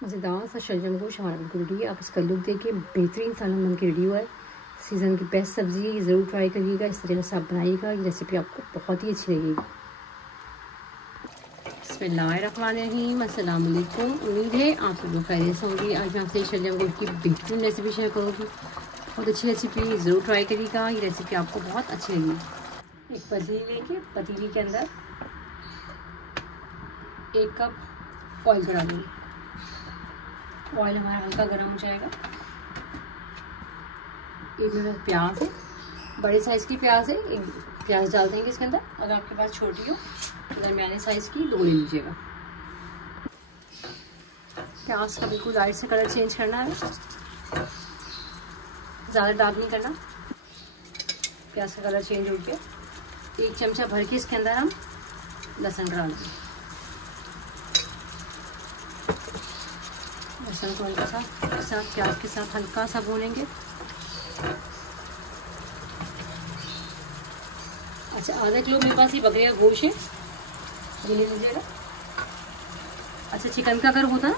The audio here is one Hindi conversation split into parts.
मज़ेदार सा शलजम गोश्त हमारा बिल्कुल रेडी है। आप इसका लुक देखिए, बेहतरीन सालन बन के रेडी हुआ है। सीज़न की बेस्ट सब्ज़ी है, ज़रूर ट्राई करिएगा। इस तरीके से आप बनाइएगा, ये रेसिपी आपको बहुत ही अच्छी लगेगी। बिस्मिल्लाहिर्रहमानिर्रहीम, अस्सलाम वालेकुम। उम्मीद है आप सब लोग खैरियत से होंगे। आज मैं आपसे शलजम गोश्त की बेहतरीन रेसिपी शेयर करूँगी। बहुत अच्छी रेसिपी, ज़रूर ट्राई करिएगा। ये रेसिपी आपको बहुत अच्छी लगेगी। एक पतीली लेके पतीली के अंदर 1 कप ऑयल डाल देंगे। ऑयल हमारा हल्का गर्म हो जाएगा। ये मेरा प्याज है, बड़े साइज़ की प्याज है, एक प्याज डाल देंगे इसके अंदर। अगर आपके पास छोटी हो तो दरमियाने साइज़ की 2 ले लीजिएगा। प्याज का बिल्कुल लाइट से कलर चेंज करना है, ज़्यादा डार्क नहीं करना। प्याज का कलर चेंज हो गया। 1 चमचा भर के इसके अंदर हम लहसुन डाल देंगे। लहसुन को हल्का सा प्याज के साथ हल्का सा भूनेंगे। अच्छा, आधा किलो मेरे पास ये बकरे का गोश्त है, ये ले लीजिएगा। अच्छा, चिकन का अगर होता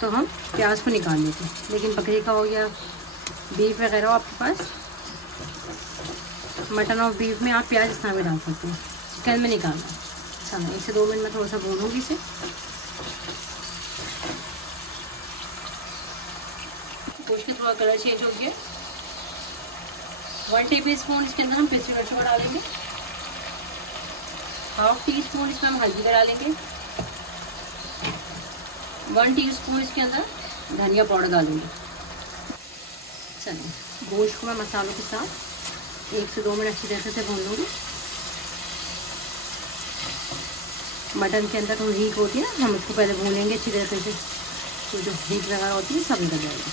तो हम प्याज को निकाल लेते, लेकिन बकरे का हो गया, बीफ वगैरह हो आपके पास, मटन और बीफ में आप प्याज इस तरह भी डाल सकते हैं। चिकन में निकालना। अच्छा, 1 से 2 मिनट में थोड़ा सा भूनूंगी इसे। गोश्त का थोड़ा कलर चेंज हो गया। 1 टेबल स्पून इसके अंदर हम पिसी मिर्च डालेंगे। 1/2 टीस्पून इसमें हम हल्दी का डालेंगे। 1 टीस्पून इसके अंदर धनिया पाउडर डालेंगे। चलिए, गोश्त को मैं मसालों के साथ 1 से 2 मिनट अच्छी तरीके से भून लूँगी। मटन के अंदर थोड़ी हीट होती है ना, हम उसको पहले भूनेंगे अच्छी तरीके से, तो जो हीट वगैरह होती है सब निकल जाएगी।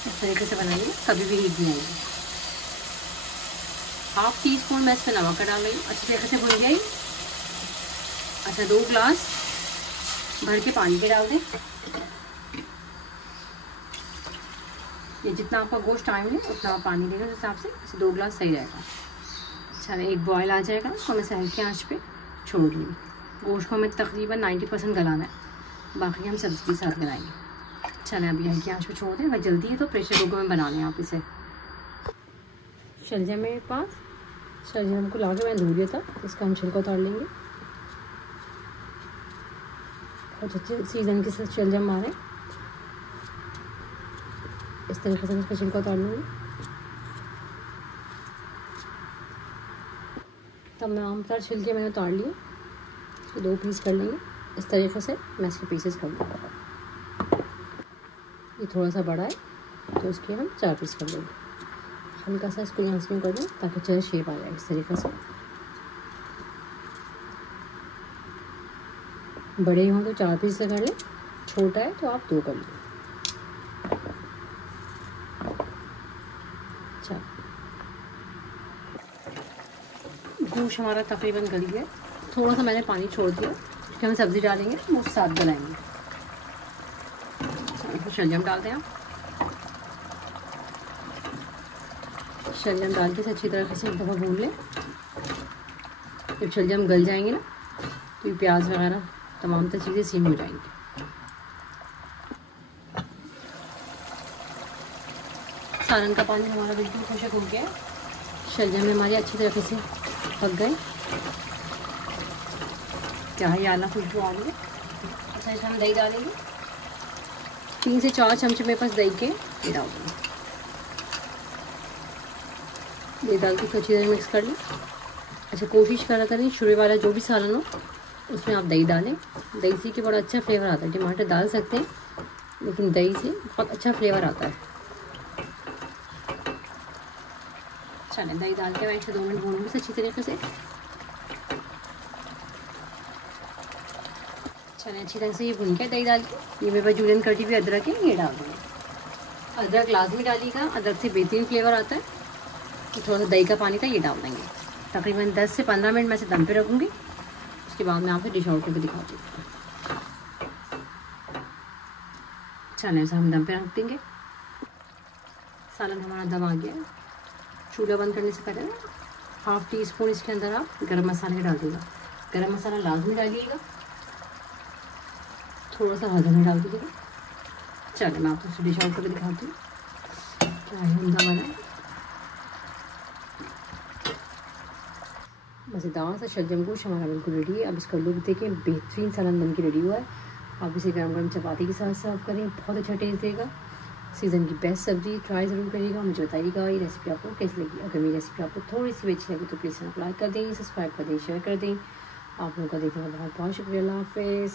इस तरीके से बनाइए, कभी भी हीट नहीं आएगी। 1/2 टीस्पून मैं इसमें नमक डाल रही हूँ। अच्छी तरीके से भून जाएगी। अच्छा, 2 ग्लास भर के पानी के डाल दें। ये जितना आपका गोश्त टाइम है उतना आप पानी देंगे, उस हिसाब से 2 ग्लास सही रहेगा। अच्छा, एक बॉयल आ जाएगा तो मैं हल्की आंच पे छोड़ दूँगी। गोश्त को हमें तकरीबन 90% गलाना है, बाकी हम सब्ज़ी के साथ बनाएंगे। चलें, अभी हल्की आंच पे छोड़ दें। अगर जल्दी है तो प्रेशर कुकर में बना लें आप इसे। शलजम मेरे पास, शलजम को ला के मैं धो लिया था, इसका हम छिलका उतार लेंगे। बहुत अच्छे सीज़न के साथ शलजम मारें, इस तरीके से इसका छिलका उतार लूँगी। तमाम तर छिलके मैंने उतार लिए, इसको 2 पीस कर लेंगे। इस तरीके से मैं इसके पीसेस कर लूँगा। ये थोड़ा सा बड़ा है तो इसके हम 4 पीस कर लेंगे। हल्का सा इसको यहाँ से कर दें ताकि चल शेप आ जाए इस तरीके से। बड़े हों तो 4 पीस से कर लें, छोटा है तो आप 2 कर लें। अच्छा, गोश्त हमारा तकरीबन गल गया। थोड़ा सा मैंने पानी छोड़ दिया, फिर हम सब्ज़ी डालेंगे वो साथ बनाएंगे। शलजम डाल दें आप। शलजम डाल के अच्छी तरह से एक दफ़ा भून लें। जब शलजम गल जाएंगे ना तो ये प्याज वगैरह तमाम तरह चीज़ें सीम हो जाएंगी। सालन का पानी हमारा बिल्कुल खुशक हो गया है। शलजम में हमारी अच्छी तरीके से पक गए। क्या ही आला खुशबू आ रही है। अच्छा, इसमें हम दही डालेंगे। 3 से 4 चमचे मेरे पास दही के ये डाल देंगे। ये डाल के अच्छी तरह मिक्स कर लें। अच्छा, कोशिश करा करें शुरू वाला जो भी सालन हो उसमें आप दही डालें। दही से कि बड़ा अच्छा फ्लेवर आता है। टमाटर डाल सकते हैं, लेकिन दही से बहुत अच्छा फ्लेवर आता है। चलें, दही डाल के मैं 1 से 2 मिनट भूनूंगी अच्छी तरीके से। चलें, अच्छी तरह से ये भून के दही डाल के ये मेरे पास जूलियन कटी हुई अदरक है, ये डाल देंगे। अदरक लाजमी डालिएगा, अदरक से बेहतरीन फ्लेवर आता है। तो थोड़ा सा दही का पानी था ये डाल देंगे। तकरीबन 10 से 15 मिनट मैं इसे दम पे रखूँगी। उसके बाद मैं आपको डिश आउट करके दिखाती हूँ। चलें, इसे हम दम पे रख देंगे। सालन हमारा दम आ गया है। चूल्हा बंद करने से पहले 1/2 टीस्पून इसके अंदर आप गरम मसाले डाल दीजिएगा। गरम मसाला लाजमी डालिएगा। थोड़ा सा आधा में डाल दीजिएगा। चलिए मैं आपको दूसरी डिश आउट करके दिखाती हूँ क्या है उनका वाला। मज़ेदार सा शलजम गोश्त हमारा बिल्कुल रेडी है। अब इसका लुक देखें, बेहतरीन सालन बन के रेडी हुआ है। आप इसे गरम गरम चपाती के साथ सर्व करें, बहुत अच्छा टेस्ट देगा। सीज़न की बेस्ट सब्ज़ी ट्राई ज़रूर करिएगा। मुझे बताइएगा ये रेसिपी आपको कैसी लगी। अगर मेरी रेसिपी आपको थोड़ी सी भी अच्छी लगी तो प्लीज़ लाइक कर दें, सब्सक्राइब कर दें, शेयर कर दें। आप लोगों का देखने का बहुत बहुत शुक्रिया। अल्लाह हाफ़िज़।